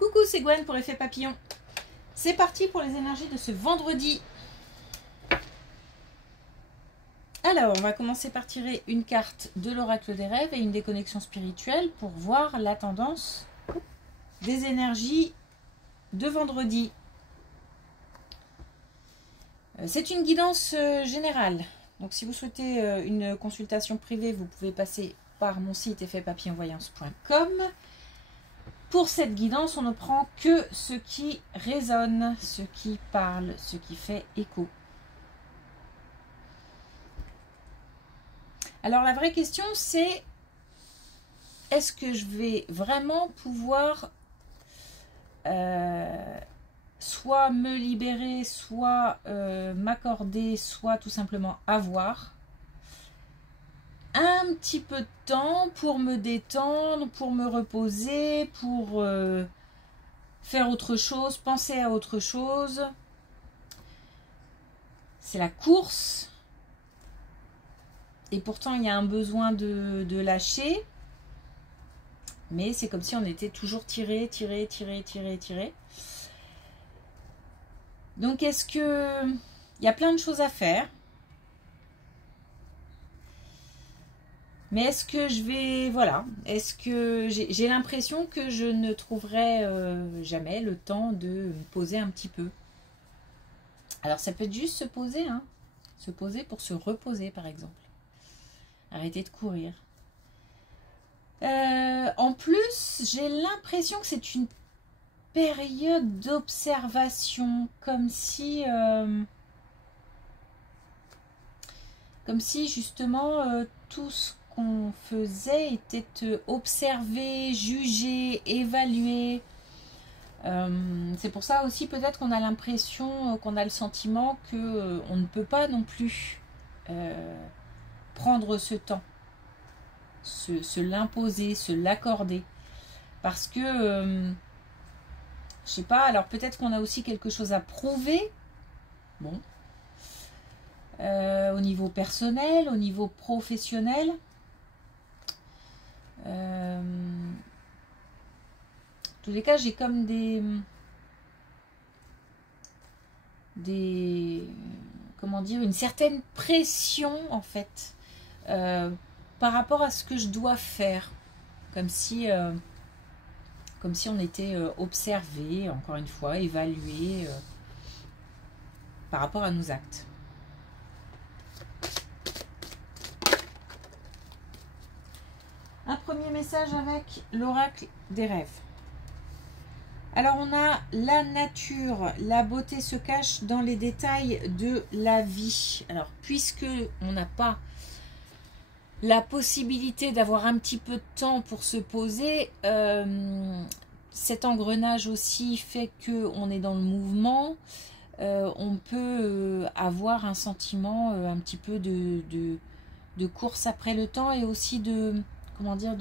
Coucou, c'est Gwen pour Effet Papillon. C'est parti pour les énergies de ce vendredi. Alors, on va commencer par tirer une carte de l'oracle des rêves et une des connexions spirituelles pour voir la tendance des énergies de vendredi. C'est une guidance générale. Donc, si vous souhaitez une consultation privée, vous pouvez passer par mon site effetpapillonvoyance.com. Pour cette guidance, on ne prend que ce qui résonne, ce qui parle, ce qui fait écho. Alors la vraie question c'est, est-ce que je vais vraiment pouvoir soit me libérer, soit m'accorder, soit tout simplement avoir un petit peu de temps pour me détendre, pour me reposer, pour faire autre chose, penser à autre chose. C'est la course. Et pourtant, il y a un besoin de lâcher. Mais c'est comme si on était toujours tiré. Donc, est-ce que... Il y a plein de choses à faire. Mais est-ce que je vais... Voilà. Est-ce que... J'ai l'impression que je ne trouverai jamais le temps de me poser un petit peu. Alors, ça peut être juste se poser, hein. Se poser pour se reposer, par exemple. Arrêter de courir. En plus, j'ai l'impression que c'est une période d'observation, comme si justement tout ce qu'on faisait était observé, jugé, évalué. C'est pour ça aussi peut-être qu'on a l'impression, qu'on a le sentiment que on ne peut pas non plus prendre ce temps, se l'imposer, se l'accorder, parce que je sais pas, alors peut-être qu'on a aussi quelque chose à prouver, bon, au niveau personnel, au niveau professionnel, en tous les cas j'ai comme des comment dire, une certaine pression en fait, par rapport à ce que je dois faire, comme si on était observé, encore une fois, évalué par rapport à nos actes. Un premier message avec l'oracle des rêves. Alors on a la nature, la beauté se cache dans les détails de la vie. Alors puisque on n'a pas la possibilité d'avoir un petit peu de temps pour se poser, cet engrenage aussi fait qu'on est dans le mouvement, on peut avoir un sentiment un petit peu de course après le temps, et aussi de, comment dire,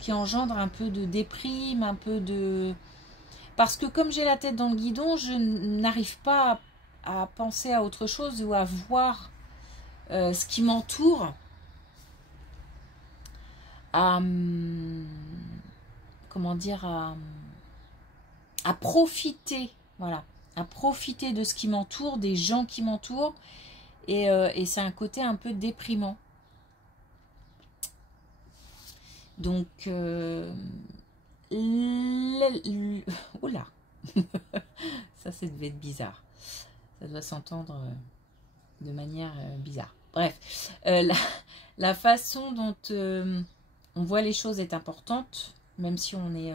qui engendre un peu de déprime, un peu de... Parce que comme j'ai la tête dans le guidon, je n'arrive pas à penser à autre chose ou à voir ce qui m'entoure, comment dire, à profiter, voilà, à profiter de ce qui m'entoure, des gens qui m'entourent, et c'est un côté un peu déprimant. Donc, oula, ça devait être bizarre, ça doit s'entendre de manière bizarre. Bref, la façon dont on voit les choses est importante, même si on est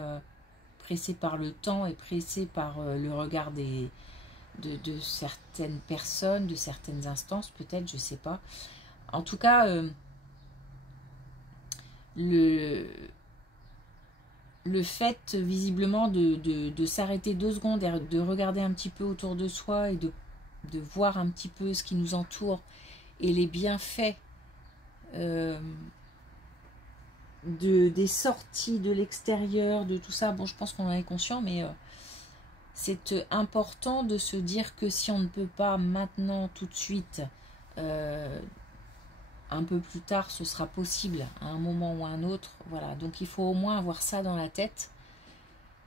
pressé par le temps et pressé par le regard de certaines personnes, de certaines instances, peut-être, je sais pas. En tout cas, le fait visiblement de s'arrêter 2 secondes et de regarder un petit peu autour de soi et de voir un petit peu ce qui nous entoure et les bienfaits des sorties de l'extérieur, de tout ça. Bon, je pense qu'on en est conscient, mais c'est important de se dire que si on ne peut pas maintenant, tout de suite, un peu plus tard, ce sera possible à un moment ou à un autre. Voilà, donc il faut au moins avoir ça dans la tête.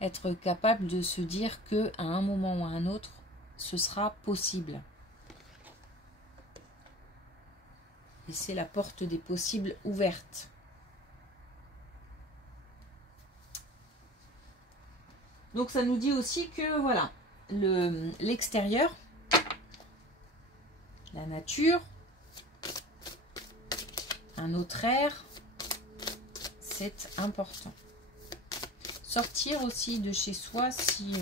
être capable de se dire que à un moment ou à un autre, ce sera possible. Et c'est la porte des possibles ouverte. Donc ça nous dit aussi que voilà, l'extérieur, la nature, un autre air, c'est important. Sortir aussi de chez soi si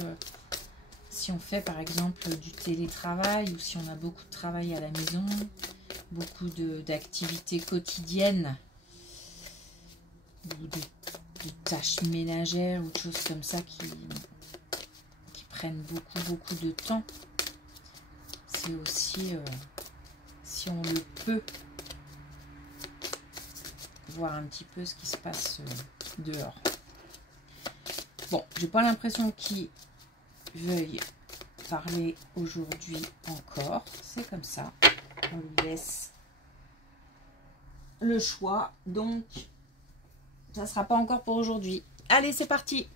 on fait par exemple du télétravail ou si on a beaucoup de travail à la maison, beaucoup d'activités quotidiennes ou de tâches ménagères ou de choses comme ça qui prennent beaucoup de temps. C'est aussi, si on le peut, voir un petit peu ce qui se passe dehors. Bon, j'ai pas l'impression qu'il veuille parler aujourd'hui encore. C'est comme ça. On lui laisse le choix. Donc, ça ne sera pas encore pour aujourd'hui. Allez, c'est parti.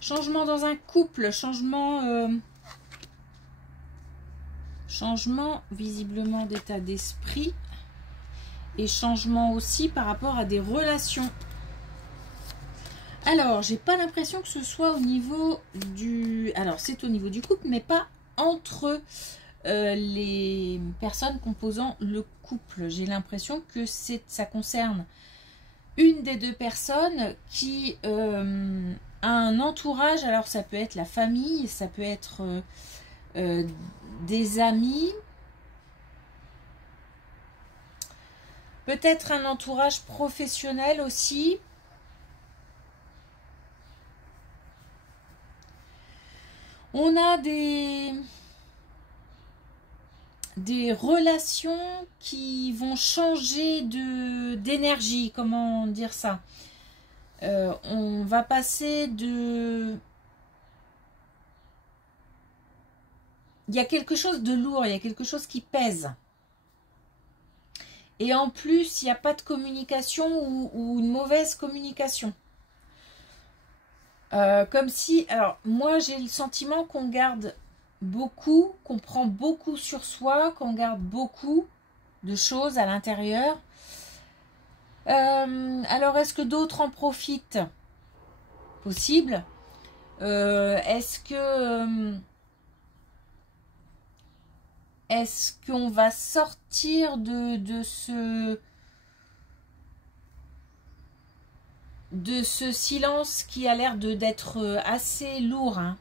Changement dans un couple, changement visiblement d'état d'esprit et changement aussi par rapport à des relations. Alors, j'ai pas l'impression que ce soit au niveau du... Alors, c'est au niveau du couple, mais pas entre les personnes composant le couple. J'ai l'impression que ça concerne une des deux personnes qui a un entourage. Alors, ça peut être la famille, ça peut être des amis, peut-être un entourage professionnel aussi. On a des relations qui vont changer d'énergie, comment dire ça. On va passer de... Il y a quelque chose de lourd, il y a quelque chose qui pèse. Et en plus, il n'y a pas de communication ou une mauvaise communication. Comme si... Alors, moi, j'ai le sentiment qu'on garde beaucoup, qu'on prend beaucoup sur soi, qu'on garde beaucoup de choses à l'intérieur. Alors, est-ce que d'autres en profitent? Possible. Est-ce qu'on va sortir de ce silence qui a l'air d'être assez lourd, hein?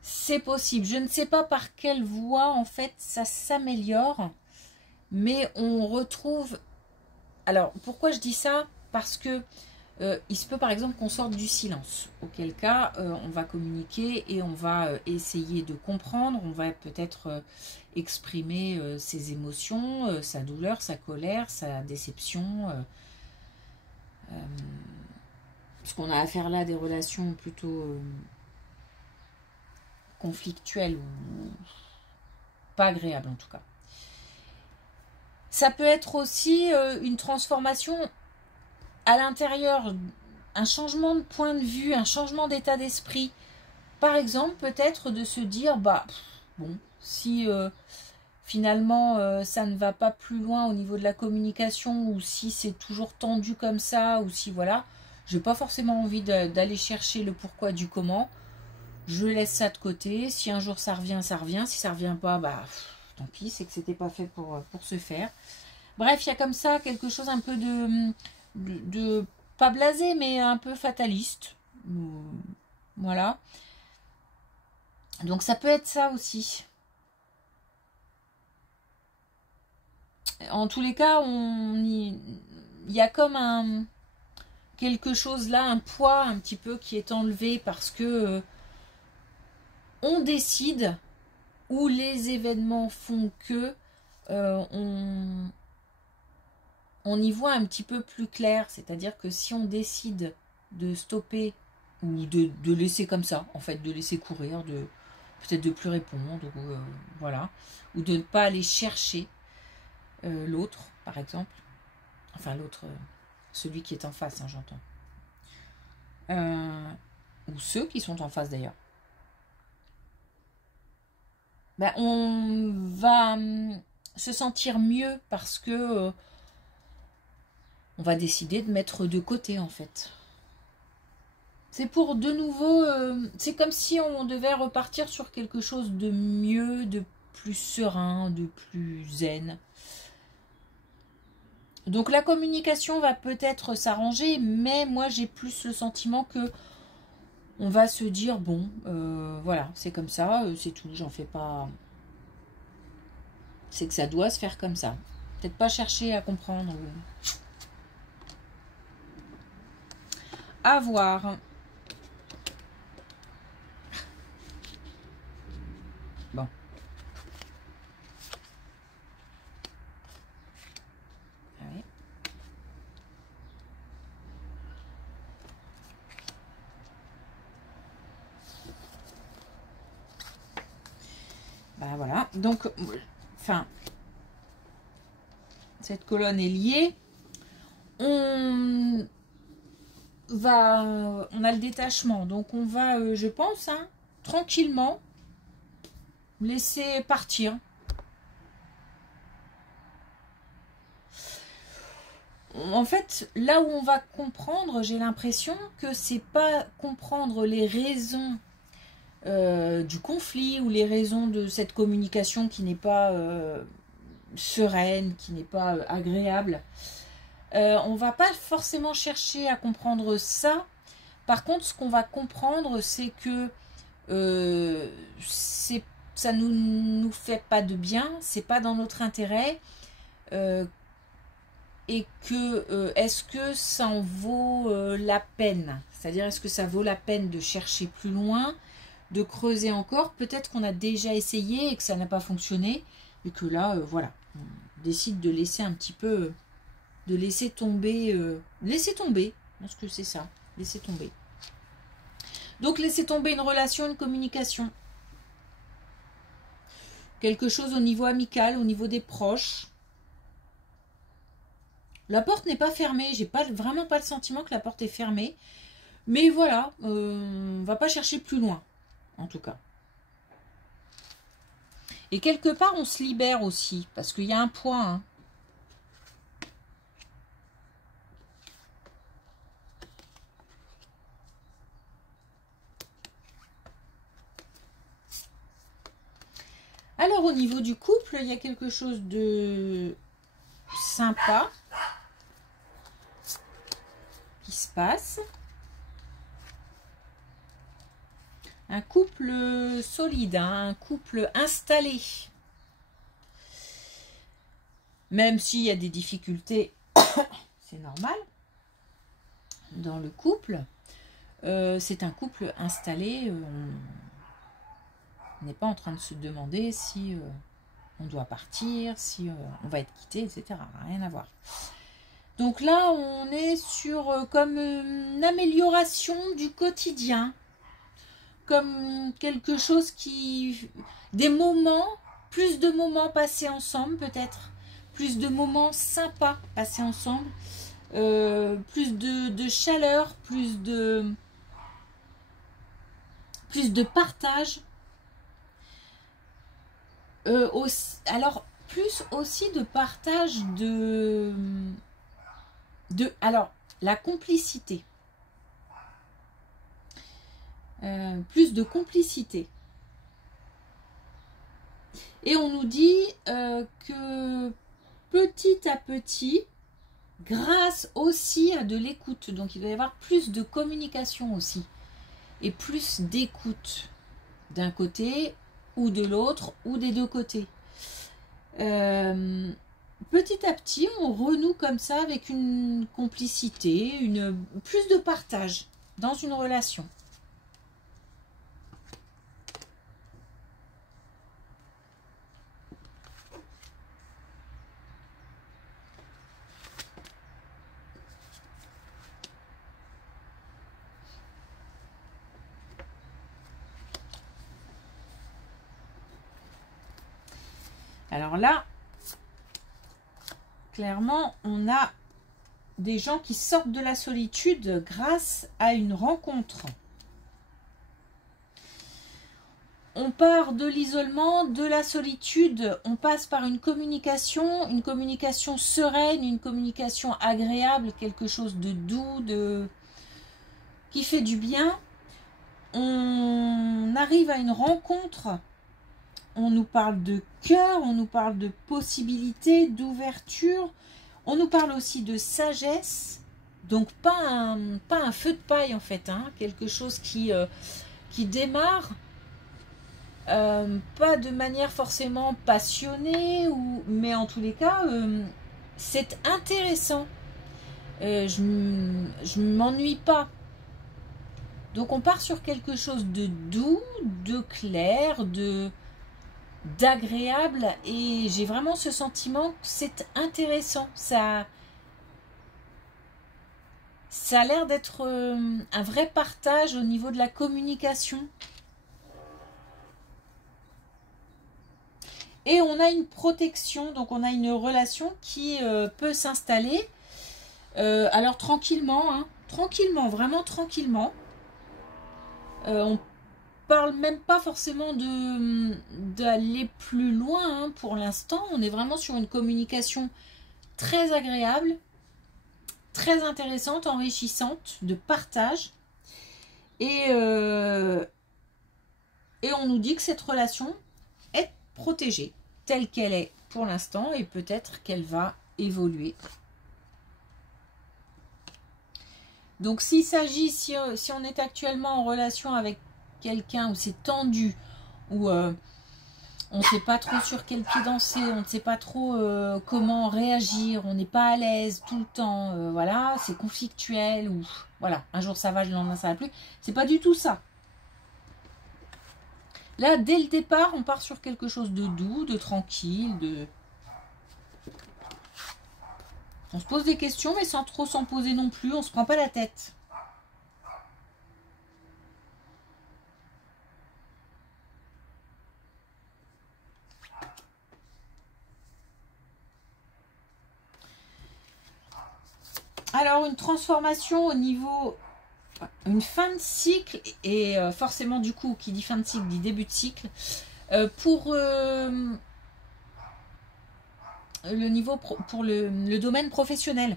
C'est possible. Je ne sais pas par quelle voie, en fait, ça s'améliore. Mais on retrouve... Alors, pourquoi je dis ça? Parce que il se peut, par exemple, qu'on sorte du silence. Auquel cas, on va communiquer et on va essayer de comprendre. On va peut-être exprimer ses émotions, sa douleur, sa colère, sa déception. Puisqu'on a affaire là à des relations plutôt... conflictuelle ou pas agréable en tout cas. Ça peut être aussi une transformation à l'intérieur, un changement de point de vue, un changement d'état d'esprit. Par exemple, peut-être de se dire, bah, bon, si finalement ça ne va pas plus loin au niveau de la communication, ou si c'est toujours tendu comme ça, ou si voilà, j'ai pas forcément envie d'aller chercher le pourquoi du comment. Je laisse ça de côté. Si un jour ça revient, ça revient. Si ça revient pas, bah tant pis, c'est que c'était pas fait pour se faire. Bref, il y a comme ça quelque chose un peu de pas blasé, mais un peu fataliste. Voilà. Donc ça peut être ça aussi. En tous les cas, il y a comme quelque chose là, un poids un petit peu qui est enlevé parce que on décide, ou les événements font que on y voit un petit peu plus clair. C'est-à-dire que si on décide de stopper ou de laisser comme ça, en fait, de laisser courir, peut-être de plus répondre, ou voilà, ou de ne pas aller chercher l'autre, par exemple, enfin l'autre, celui qui est en face, hein, j'entends, ou ceux qui sont en face d'ailleurs. Ben, on va se sentir mieux parce que on va décider de mettre de côté en fait. C'est pour de nouveau, c'est comme si on devait repartir sur quelque chose de mieux, de plus serein, de plus zen. Donc la communication va peut-être s'arranger, mais moi j'ai plus le sentiment que on va se dire bon, voilà, c'est comme ça, c'est tout, j'en fais pas. C'est que ça doit se faire comme ça. Peut-être pas chercher à comprendre. À voir. Bon. Allez. Ben voilà. Donc, enfin, cette colonne est liée. On a le détachement. Donc, on va, je pense, hein, tranquillement, laisser partir. En fait, là où on va comprendre, j'ai l'impression que c'est pas comprendre les raisons du conflit ou les raisons de cette communication qui n'est pas sereine, qui n'est pas agréable. On va pas forcément chercher à comprendre ça. Par contre, ce qu'on va comprendre, c'est que ça nous fait pas de bien, c'est pas dans notre intérêt, et que est-ce que ça en vaut la peine? C'est-à-dire, est-ce que ça vaut la peine de chercher plus loin, de creuser encore? Peut-être qu'on a déjà essayé et que ça n'a pas fonctionné, et que là, voilà, on décide de laisser un petit peu, de laisser tomber, parce que c'est ça, laisser tomber. Donc, laisser tomber une relation, une communication. Quelque chose au niveau amical, au niveau des proches. La porte n'est pas fermée, j'ai vraiment pas le sentiment que la porte est fermée. Mais voilà, on va pas chercher plus loin, en tout cas. Et quelque part, on se libère aussi, parce qu'il y a un point. Hein. Alors, au niveau du couple, il y a quelque chose de sympa qui se passe. Un couple solide, hein, un couple installé. Même s'il y a des difficultés, c'est normal. Dans le couple, c'est un couple installé. On n'est pas en train de se demander si on doit partir, si on va être quitté, etc. Rien à voir. Donc là, on est sur comme une amélioration du quotidien. Comme quelque chose qui... Des moments, plus de moments passés ensemble peut-être. Plus de moments sympas passés ensemble. Plus de chaleur, plus de partage. Alors, plus aussi de partage alors, la complicité. Plus de complicité. Et on nous dit que petit à petit, grâce aussi à de l'écoute, donc il doit y avoir plus de communication aussi, et plus d'écoute d'un côté ou de l'autre, ou des deux côtés. Petit à petit, on renoue comme ça avec une complicité, plus de partage dans une relation. Alors là, clairement, on a des gens qui sortent de la solitude grâce à une rencontre. On part de l'isolement, de la solitude, on passe par une communication sereine, une communication agréable, quelque chose de doux, qui fait du bien. On arrive à une rencontre, on nous parle de cœur, on nous parle de possibilités, d'ouverture, on nous parle aussi de sagesse, donc pas un feu de paille en fait, hein, quelque chose qui démarre, pas de manière forcément passionnée, mais en tous les cas, c'est intéressant. Je ne m'ennuie pas. Donc on part sur quelque chose de doux, de clair, d'agréable, et j'ai vraiment ce sentiment que c'est intéressant. Ça a l'air d'être un vrai partage au niveau de la communication. Et on a une protection, donc on a une relation qui peut s'installer. Alors tranquillement, hein, tranquillement, vraiment tranquillement. On parle même pas forcément d'aller plus loin, hein, pour l'instant. On est vraiment sur une communication très agréable, très intéressante, enrichissante, de partage. Et on nous dit que cette relation est protégée, telle qu'elle est pour l'instant, et peut-être qu'elle va évoluer. Donc s'il s'agit, si on est actuellement en relation avec quelqu'un où c'est tendu, où on ne sait pas trop sur quel pied danser, on ne sait pas trop comment réagir, on n'est pas à l'aise tout le temps, voilà, c'est conflictuel, ou voilà, un jour ça va, le lendemain ça va plus, c'est pas du tout ça. Là, dès le départ, on part sur quelque chose de doux, de tranquille, on se pose des questions, mais sans trop s'en poser non plus, on se prend pas la tête. Alors, une transformation au niveau... Une fin de cycle, et forcément, du coup, qui dit fin de cycle, dit début de cycle. Pour le niveau, pour le domaine professionnel.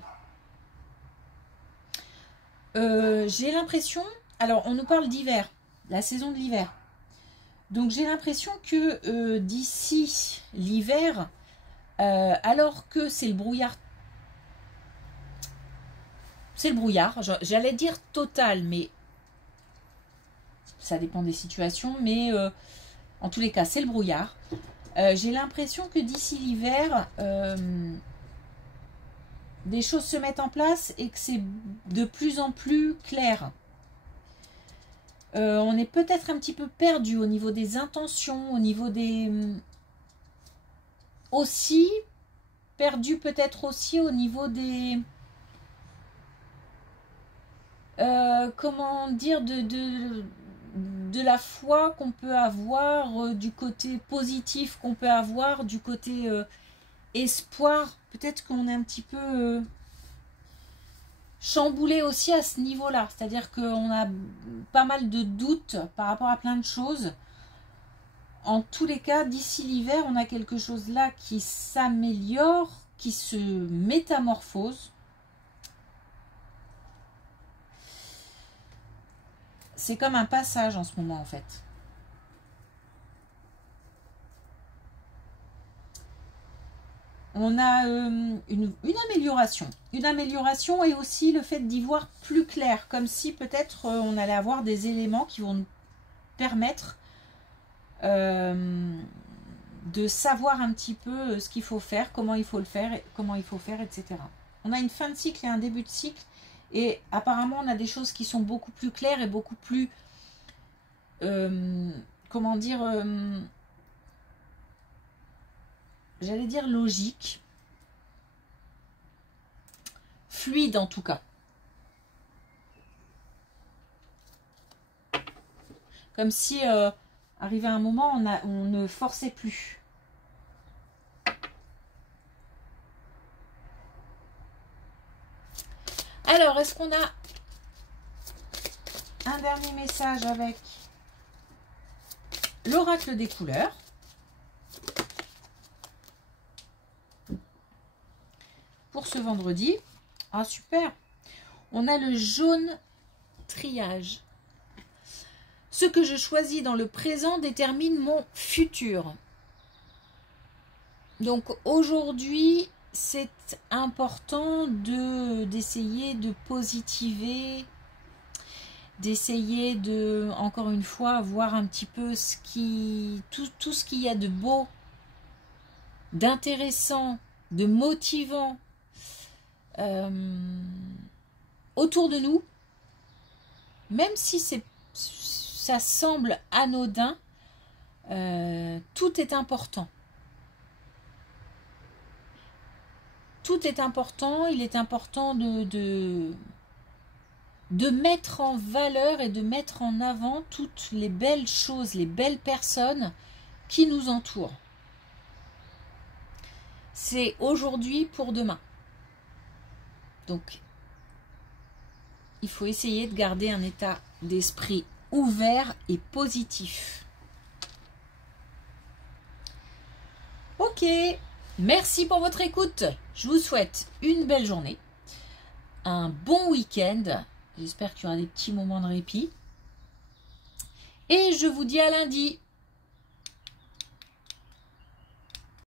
J'ai l'impression... Alors, on nous parle d'hiver, la saison de l'hiver. Donc, j'ai l'impression que d'ici l'hiver, alors que c'est le brouillard, j'allais dire total, mais ça dépend des situations, mais en tous les cas, c'est le brouillard. J'ai l'impression que d'ici l'hiver, des choses se mettent en place et que c'est de plus en plus clair. On est peut-être un petit peu perdu au niveau des intentions, au niveau des... aussi, perdu peut-être aussi au niveau des... comment dire, de la foi qu'on peut avoir, du côté positif qu'on peut avoir, du côté espoir. Peut-être qu'on est un petit peu chamboulé aussi à ce niveau-là. C'est-à-dire qu'on a pas mal de doutes par rapport à plein de choses. En tous les cas, d'ici l'hiver, on a quelque chose là qui s'améliore, qui se métamorphose. C'est comme un passage en ce moment, en fait. On a une amélioration. Une amélioration, et aussi le fait d'y voir plus clair. Comme si peut-être on allait avoir des éléments qui vont nous permettre de savoir un petit peu ce qu'il faut faire, comment il faut le faire, etc. On a une fin de cycle et un début de cycle. Et apparemment, on a des choses qui sont beaucoup plus claires et beaucoup plus, comment dire, j'allais dire logique, fluide en tout cas. Comme si, arrivé à un moment, on ne forçait plus. Alors, est-ce qu'on a un dernier message avec l'oracle des couleurs? Pour ce vendredi. Ah, super. On a le jaune triage. Ce que je choisis dans le présent détermine mon futur. Donc aujourd'hui, c'est important d'essayer de positiver, d'essayer de, encore une fois, voir un petit peu tout ce qu'il y a de beau, d'intéressant, de motivant autour de nous, même si ça semble anodin, tout est important. Tout est important, il est important de mettre en valeur et de mettre en avant toutes les belles choses, les belles personnes qui nous entourent. C'est aujourd'hui pour demain. Donc, il faut essayer de garder un état d'esprit ouvert et positif. Ok, merci pour votre écoute. Je vous souhaite une belle journée, un bon week-end. J'espère qu'il y aura des petits moments de répit. Et je vous dis à lundi.